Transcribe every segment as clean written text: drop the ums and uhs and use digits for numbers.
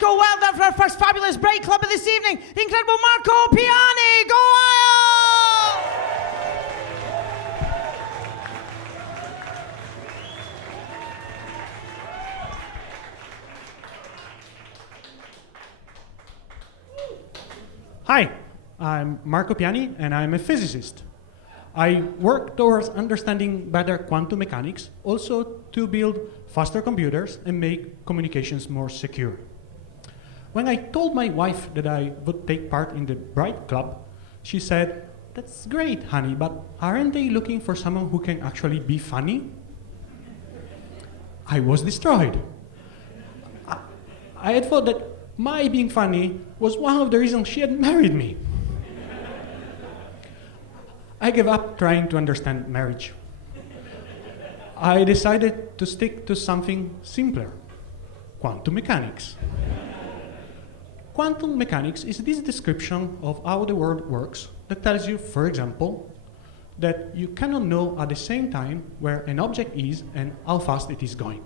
go well done for our first fabulous break club of this evening, the incredible Marco Piani. Go wild! Hi, I'm Marco Piani, and I'm a physicist. I work towards understanding better quantum mechanics, also to build faster computers and make communications more secure. When I told my wife that I would take part in the Bright Club, she said, "That's great, honey, but aren't they looking for someone who can actually be funny?" I was destroyed. I had thought that my being funny was one of the reasons she had married me. I gave up trying to understand marriage. I decided to stick to something simpler: quantum mechanics. Quantum mechanics is this description of how the world works that tells you, for example, that you cannot know at the same time where an object is and how fast it is going.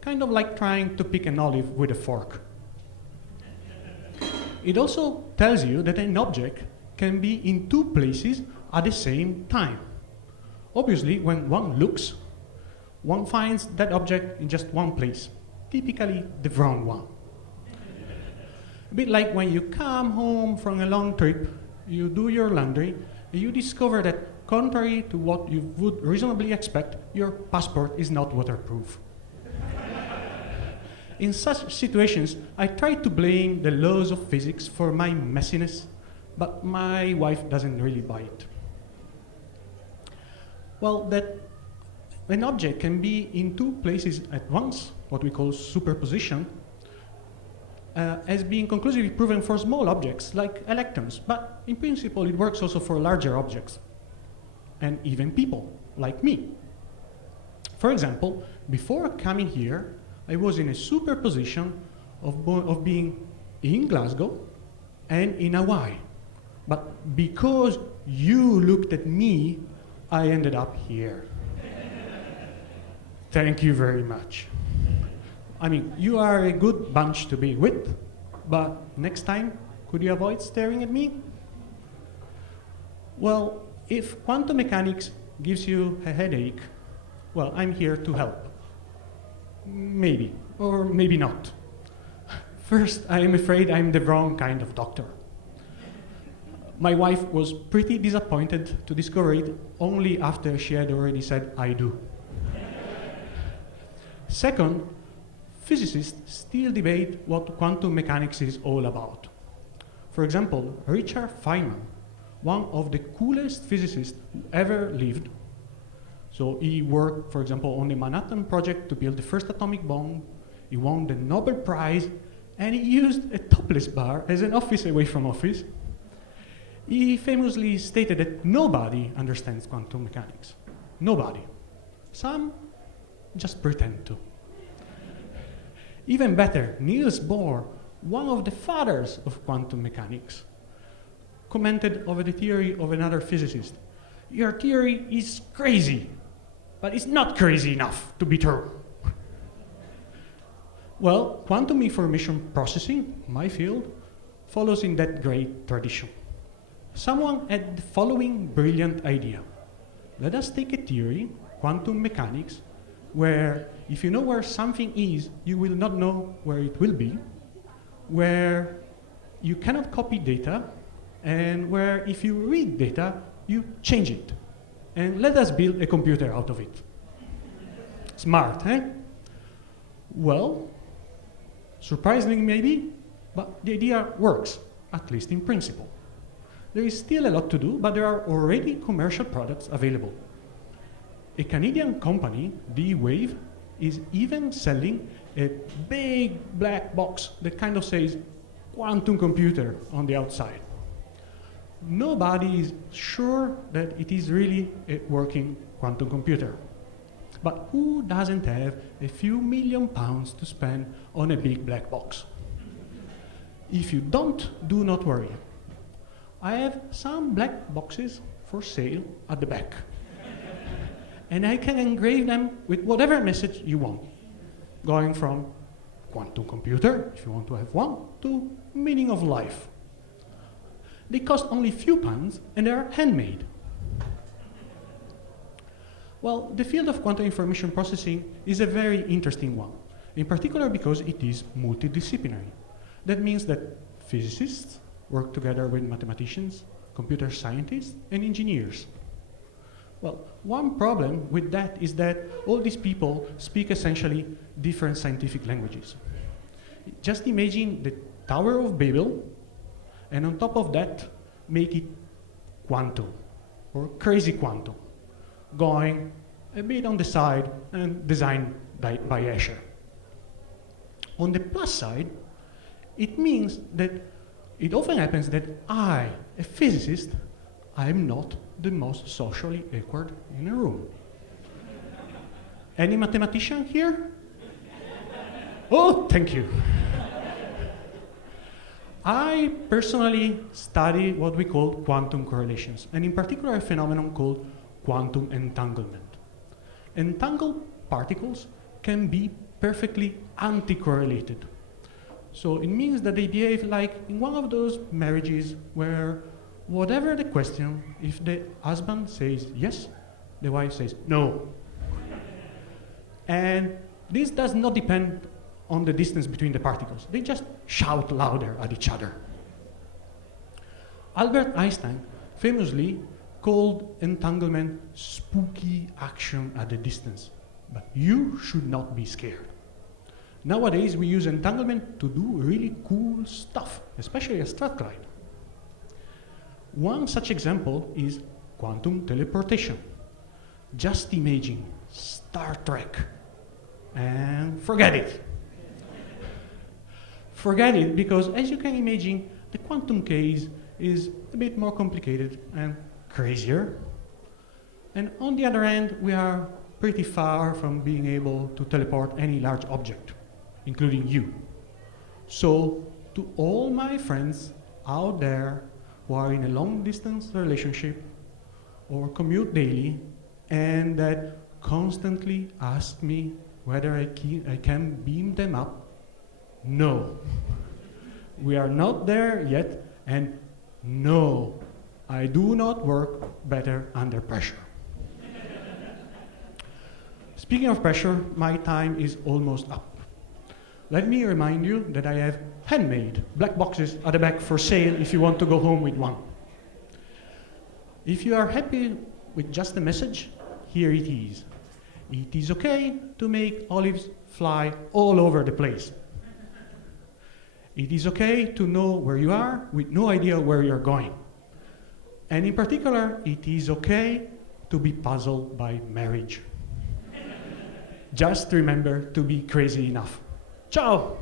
Kind of like trying to pick an olive with a fork. It also tells you that an object can be in two places at the same time. Obviously, when one looks, one finds that object in just one place, typically the wrong one. A bit like when you come home from a long trip, you do your laundry, and you discover that, contrary to what you would reasonably expect, your passport is not waterproof. In such situations, I try to blame the laws of physics for my messiness, but my wife doesn't really buy it. Well, that an object can be in two places at once, what we call superposition, has been conclusively proven for small objects like electrons, but in principle it works also for larger objects, and even people, like me. For example, before coming here, I was in a superposition of being in Glasgow and in Hawaii. But because you looked at me, I ended up here. Thank you very much. I mean, you are a good bunch to be with, but next time, could you avoid staring at me? Well, if quantum mechanics gives you a headache, well, I'm here to help. Maybe, or maybe not. First, I am afraid I'm the wrong kind of doctor. My wife was pretty disappointed to discover it only after she had already said, "I do." Second, physicists still debate what quantum mechanics is all about. For example, Richard Feynman, one of the coolest physicists who ever lived, so he worked, for example, on the Manhattan Project to build the first atomic bomb, he won the Nobel Prize, and he used a topless bar as an office away from office. He famously stated that nobody understands quantum mechanics. Nobody. Some just pretend to. Even better, Niels Bohr, one of the fathers of quantum mechanics, commented over the theory of another physicist. "Your theory is crazy, but it's not crazy enough to be true." Well, quantum information processing, my field, follows in that great tradition. Someone had the following brilliant idea. Let us take a theory, quantum mechanics, where if you know where something is, you will not know where it will be, where you cannot copy data, and where if you read data, you change it. And let us build a computer out of it. Smart, eh? Well, surprising maybe, but the idea works, at least in principle. There is still a lot to do, but there are already commercial products available. A Canadian company, D-Wave, is even selling a big black box that kind of says quantum computer on the outside. Nobody is sure that it is really a working quantum computer. But who doesn't have a few million pounds to spend on a big black box? If you don't, do not worry. I have some black boxes for sale at the back. And I can engrave them with whatever message you want, going from quantum computer, if you want to have one, to meaning of life. They cost only few pounds and they are handmade. Well, the field of quantum information processing is a very interesting one, in particular because it is multidisciplinary. That means that physicists work together with mathematicians, computer scientists, and engineers. Well, one problem with that is that all these people speak essentially different scientific languages. Just imagine the Tower of Babel, and on top of that, make it quantum, or crazy quantum, going a bit on the side and designed by Escher. On the plus side, it means that it often happens that I, a physicist, I'm not the most socially awkward in a room. Any mathematician here? Oh, thank you. I personally study what we call quantum correlations, and in particular a phenomenon called quantum entanglement. Entangled particles can be perfectly anti-correlated. So it means that they behave like in one of those marriages where whatever the question, if the husband says yes, the wife says no. And this does not depend on the distance between the particles. They just shout louder at each other. Albert Einstein famously called entanglement spooky action at a distance. But you should not be scared. Nowadays, we use entanglement to do really cool stuff, especially a stratoglide. One such example is quantum teleportation. Just imagine Star Trek and forget it. Forget it because, as you can imagine, the quantum case is a bit more complicated and crazier. And on the other hand, we are pretty far from being able to teleport any large object, including you. So, to all my friends out there who are in a long-distance relationship or commute daily and that constantly ask me whether I can beam them up, no. We are not there yet, and no, I do not work better under pressure. Speaking of pressure, my time is almost up. Let me remind you that I have handmade black boxes at the back for sale if you want to go home with one. If you are happy with just a message, here it is. It is okay to make olives fly all over the place. It is okay to know where you are with no idea where you're going. And in particular, it is okay to be puzzled by marriage. Just remember to be crazy enough. Ciao!